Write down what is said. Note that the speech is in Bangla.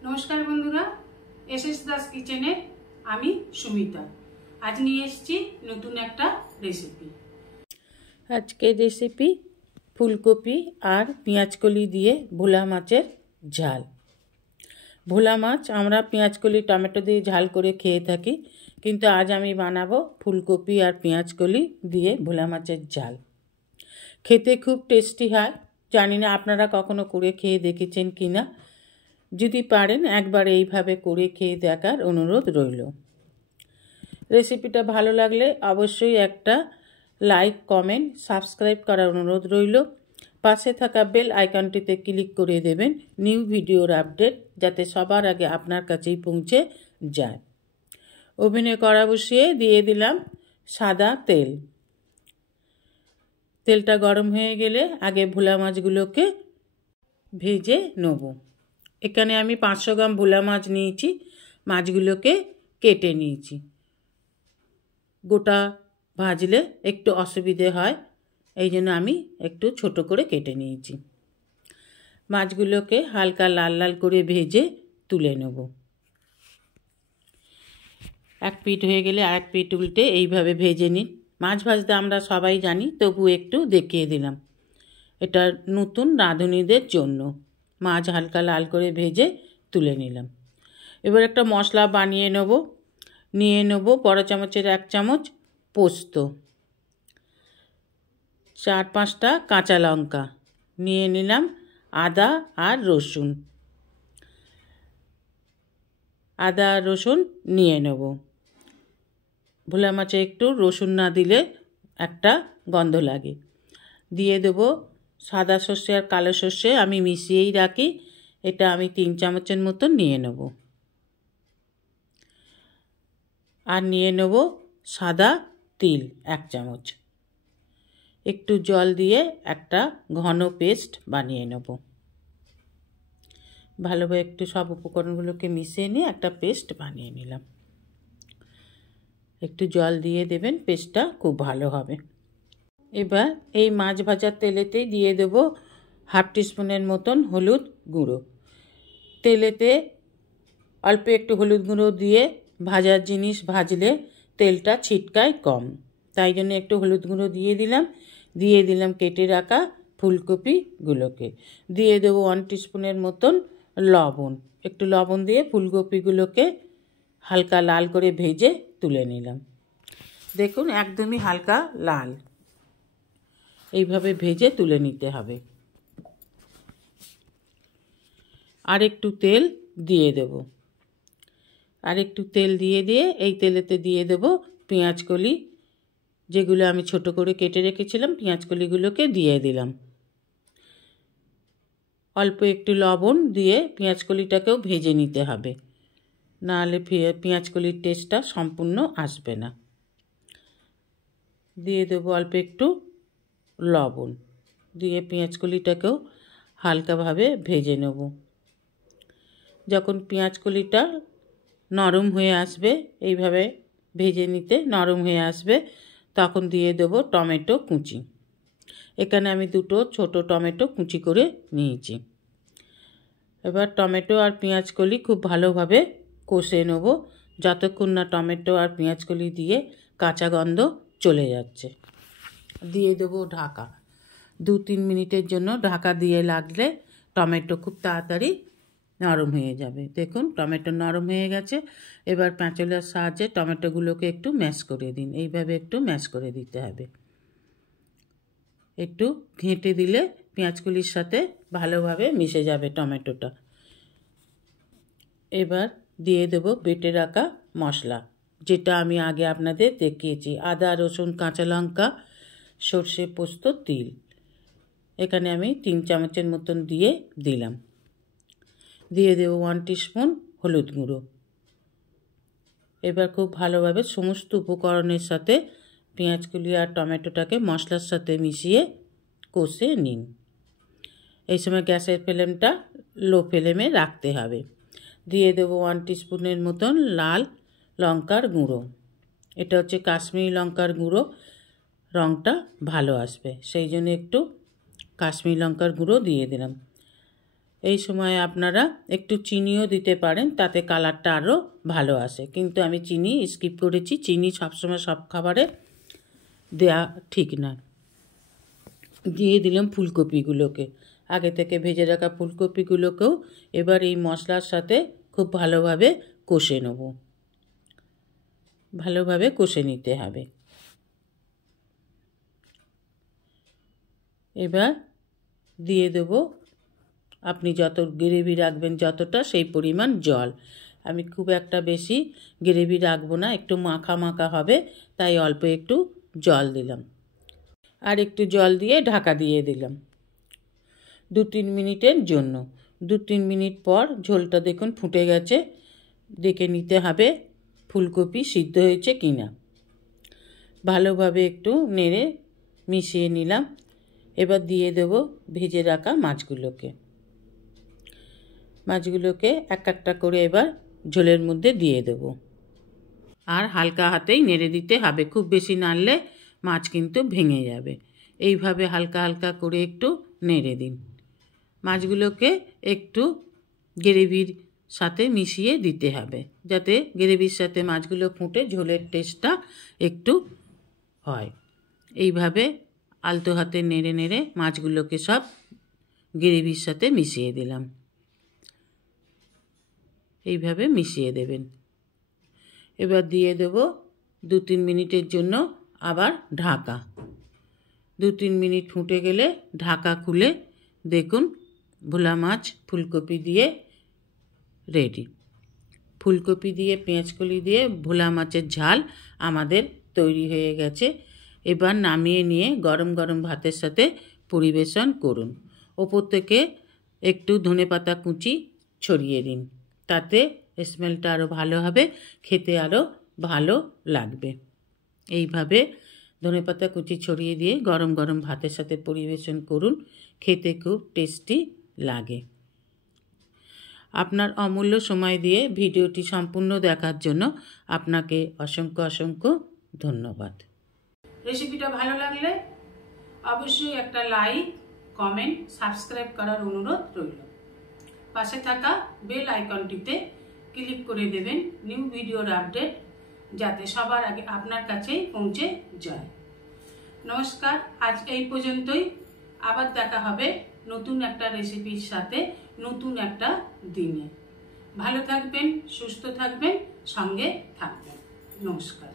नमस्कार बंधुरा एसएस दास किचेने आमी सुमिता आज निये एसेछि नतून एकटा रेसिपि। आजके रेसिपि फुलकपि और पेঁয়াজকলি दिए भोला माछेर झाल। भोला माछ आमरा पेঁয়াজকলি टमेटो दिए झाल करे खेये थाकि, किन्तु आज आमी बानाबो फुलकपि और पेঁয়াজকলি दिए भोला माछेर झाल। खेते खूब टेस्टी हय। जानि ना आपनारा कखनो करे खेये देखेछेन किना। যদি পারেন একবার এইভাবে করে খেয়ে দেখার অনুরোধ রইল। রেসিপিটা ভালো লাগলে অবশ্যই একটা লাইক কমেন্ট সাবস্ক্রাইব করার অনুরোধ রইল। পাশে থাকা বেল আইকনটিতে ক্লিক করে দেবেন নিউ ভিডিওর আপডেট যাতে সবার আগে আপনার কাছেই পৌঁছে যায়। ওভেনে কড়া বসিয়ে দিয়ে দিলাম সাদা তেল। তেলটা গরম হয়ে গেলে আগে ভোলা মাছগুলোকে ভেজে নেব। এখানে আমি 500 গ্রাম ভোলা মাছ নিয়েছি। মাছগুলোকে কেটে নিয়েছি। গোটা ভাজলে একটু অসুবিধে হয়, এই জন্য আমি একটু ছোট করে কেটে নিয়েছি। মাছগুলোকে হালকা লাল লাল করে ভেজে তুলে নেব। এক পিঠ হয়ে গেলে আরেক পিঠ উল্টে এইভাবে ভেজে নিন। মাছ ভাজতে আমরা সবাই জানি, তবু একটু দেখিয়ে দিলাম। এটা নতুন রাঁধুনিদের জন্য। মাছ হালকা লাল করে ভেজে তুলে নিলাম। এবার একটা মশলা বানিয়ে নেব। নিয়ে নেব বড় চামচের 1 চামচ পোস্ত, 4-5টা কাঁচা লঙ্কা, নিয়ে নিলাম আদা আর রসুন। আদা আর রসুন নিয়ে নেব। ভোলা মাছে একটু রসুন না দিলে একটা গন্ধ লাগে। দিয়ে দেব সাদা সর্ষে আর কালো সর্ষে, আমি মিশিয়েই রাখি। এটা আমি 3 চামচের মতো নিয়ে নেব। আর নিয়ে নেব সাদা তিল 1 চামচ। একটু জল দিয়ে একটা ঘন পেস্ট বানিয়ে নেব। ভালোভাবে একটু সব উপকরণগুলোকে মিশিয়ে নিয়ে একটা পেস্ট বানিয়ে নিলাম। একটু জল দিয়ে দেবেন, পেস্টটা খুব ভালো হবে। এবার এই মাছ ভাজার তেলেতেই দিয়ে দেব 1/2 টিস্পুনের মতন হলুদ গুঁড়ো। তেলেতে অল্প একটু হলুদ গুঁড়ো দিয়ে ভাজার জিনিস ভাজলে তেলটা ছিটকায় কম, তাই জন্য একটু হলুদ গুঁড়ো দিয়ে দিলাম। দিয়ে দিলাম কেটে রাখা ফুলকপিগুলোকে। দিয়ে দেব 1 টিস্পুনের মতন লবণ। একটু লবণ দিয়ে ফুলকপিগুলোকে হালকা লাল করে ভেজে তুলে নিলাম। দেখুন একদমই হালকা লাল, এইভাবে ভেজে তুলে নিতে হবে। আর একটু তেল দিয়ে দেব। আর একটু তেল দিয়ে এই তেলেতে দিয়ে দেব পেঁয়াজকলি, যেগুলো আমি ছোট করে কেটে রেখেছিলাম। পেঁয়াজকলিগুলোকে দিয়ে দিলাম। অল্প একটু লবণ দিয়ে পেঁয়াজকলিটাকেও ভেজে নিতে হবে, নাহলে পেঁয়াজকলির টেস্টটা সম্পূর্ণ আসবে না। দিয়ে দেব অল্প একটু লবণ দিয়ে পেঁয়াজকলিটাকেও হালকাভাবে ভেজে নেব। যখন পেঁয়াজকলিটা নরম হয়ে আসবে, এইভাবে ভেজে নিতে নরম হয়ে আসবে, তখন দিয়ে দেব টমেটো কুচি। এখানে আমি 2টো ছোট টমেটো কুচি করে নিয়েছি। এবার টমেটো আর পেঁয়াজকলি খুব ভালোভাবে কষে নেব, যতক্ষণ না টমেটো আর পেঁয়াজকলি দিয়ে কাঁচা গন্ধ চলে যাচ্ছে। দিয়ে দেব ঢাকা। 2-3 মিনিটের জন্য ঢাকা দিয়ে লাগলে টমেটো খুব তাড়াতাড়ি নরম হয়ে যাবে। দেখুন টমেটো নরম হয়ে গেছে। এবার প্যাঁচলার সাহায্যে টমেটোগুলোকে একটু ম্যাশ করে দিন। এইভাবে একটু ম্যাশ করে দিতে হবে। একটু ঘেঁটে দিলে পেঁয়াজকলির সাথে ভালোভাবে মিশে যাবে টমেটোটা। এবার দিয়ে দেব বেটে রাখা মশলা, যেটা আমি আগে আপনাদের দেখিয়েছি। আদা রসুন কাঁচা লঙ্কা সর্ষে পোস্ত তিল, এখানে আমি 3 চামচের মতন দিয়ে দিলাম। দিয়ে দেব 1 টিস্পুন হলুদ গুঁড়ো। এবার খুব ভালোভাবে সমস্ত উপকরণের সাথে পেঁয়াজকলি আর টমেটোটাকে মশলার সাথে মিশিয়ে কষে নিন। এই সময় গ্যাসের ফ্লেমটা লো ফ্লেমে রাখতে হবে। দিয়ে দেব 1 টিস্পুনের মতন লাল লঙ্কার গুঁড়ো। এটা হচ্ছে কাশ্মীরি লঙ্কার গুঁড়ো, রঙটা ভালো আসবে, সেই জন্য একটু কাশ্মীরি লঙ্কার গুঁড়ো দিয়ে দিলাম। এই সময় আপনারা একটু চিনিও দিতে পারেন, তাতে কালারটা আরও ভালো আসে, কিন্তু আমি চিনি স্কিপ করেছি। চিনি সবসময় সব খাবারে দেয়া ঠিক না। দিয়ে দিলাম ফুলকপিগুলোকে, আগে থেকে ভেজে রাখা ফুলকপিগুলোকেও এবার এই মশলার সাথে খুব ভালোভাবে কষে নেব। ভালোভাবে কষে নিতে হবে। এবার দিয়ে দেব আপনি যত গ্রেভি রাখবেন যতটা, সেই পরিমাণ জল। আমি খুব একটা বেশি গ্রেভি রাখবো না, একটু মাখা মাখা হবে, তাই অল্প একটু জল দিলাম। আর একটু জল দিয়ে ঢাকা দিয়ে দিলাম 2-3 মিনিটের জন্য। 2-3 মিনিট পর ঝোলটা দেখুন ফুটে গেছে। দেখে নিতে হবে ফুলকপি সিদ্ধ হয়েছে কি না। ভালোভাবে একটু নেড়ে মিশিয়ে নিলাম। এবার দিয়ে দেব ভেজে রাখা মাছগুলোকে। মাছগুলোকে এক একটা করে এবার ঝোলের মধ্যে দিয়ে দেব। আর হালকা হাতেই নেড়ে দিতে হবে, খুব বেশি নাড়লে মাছ কিন্তু ভেঙে যাবে। এইভাবে হালকা হালকা করে একটু নেড়ে দিন। মাছগুলোকে একটু গ্রেভির সাথে মিশিয়ে দিতে হবে, যাতে গ্রেভির সাথে মাছগুলো ফুটে ঝোলের টেস্টটা একটু হয়। এইভাবে আলতো হাতে নেড়ে নেড়ে মাছগুলোকে সব গ্রেভির সাথে মিশিয়ে দিলাম। এইভাবে মিশিয়ে দেবেন। এবার দিয়ে দেব 2-3 মিনিটের জন্য আবার ঢাকা। 2-3 মিনিট ফুটে গেলে ঢাকা খুলে দেখুন ভোলা মাছ ফুলকপি দিয়ে রেডি। ফুলকপি দিয়ে পেঁয়াজকলি দিয়ে ভোলা মাছের ঝাল আমাদের তৈরি হয়ে গেছে। এবার নামিয়ে নিয়ে গরম গরম ভাতের সাথে পরিবেশন করুন। ওপর থেকে একটু ধনেপাতা কুচি ছড়িয়ে দিন, তাতে স্মেলটা আরও ভালো হবে, খেতে আরও ভালো লাগবে। এইভাবে ধনেপাতা কুচি ছড়িয়ে দিয়ে গরম গরম ভাতের সাথে পরিবেশন করুন, খেতে খুব টেস্টি লাগে। আপনার অমূল্য সময় দিয়ে ভিডিওটি সম্পূর্ণ দেখার জন্য আপনাকে অসংখ্য অসংখ্য ধন্যবাদ। রেসিপিটা ভালো লাগলে অবশ্যই একটা লাইক, কমেন্ট, সাবস্ক্রাইব করার অনুরোধ রইল। পাশে থাকা বেল আইকনটিতে ক্লিক করে দেবেন নিউ ভিডিওর আপডেট যাতে সবার আগে আপনার কাছেই পৌঁছে যায়। নমস্কার, আজ এই পর্যন্তই। আবার দেখা হবে নতুন একটা রেসিপির সাথে নতুন একটা দিনে। ভালো থাকবেন, সুস্থ থাকবেন, সঙ্গে থাকবেন। নমস্কার।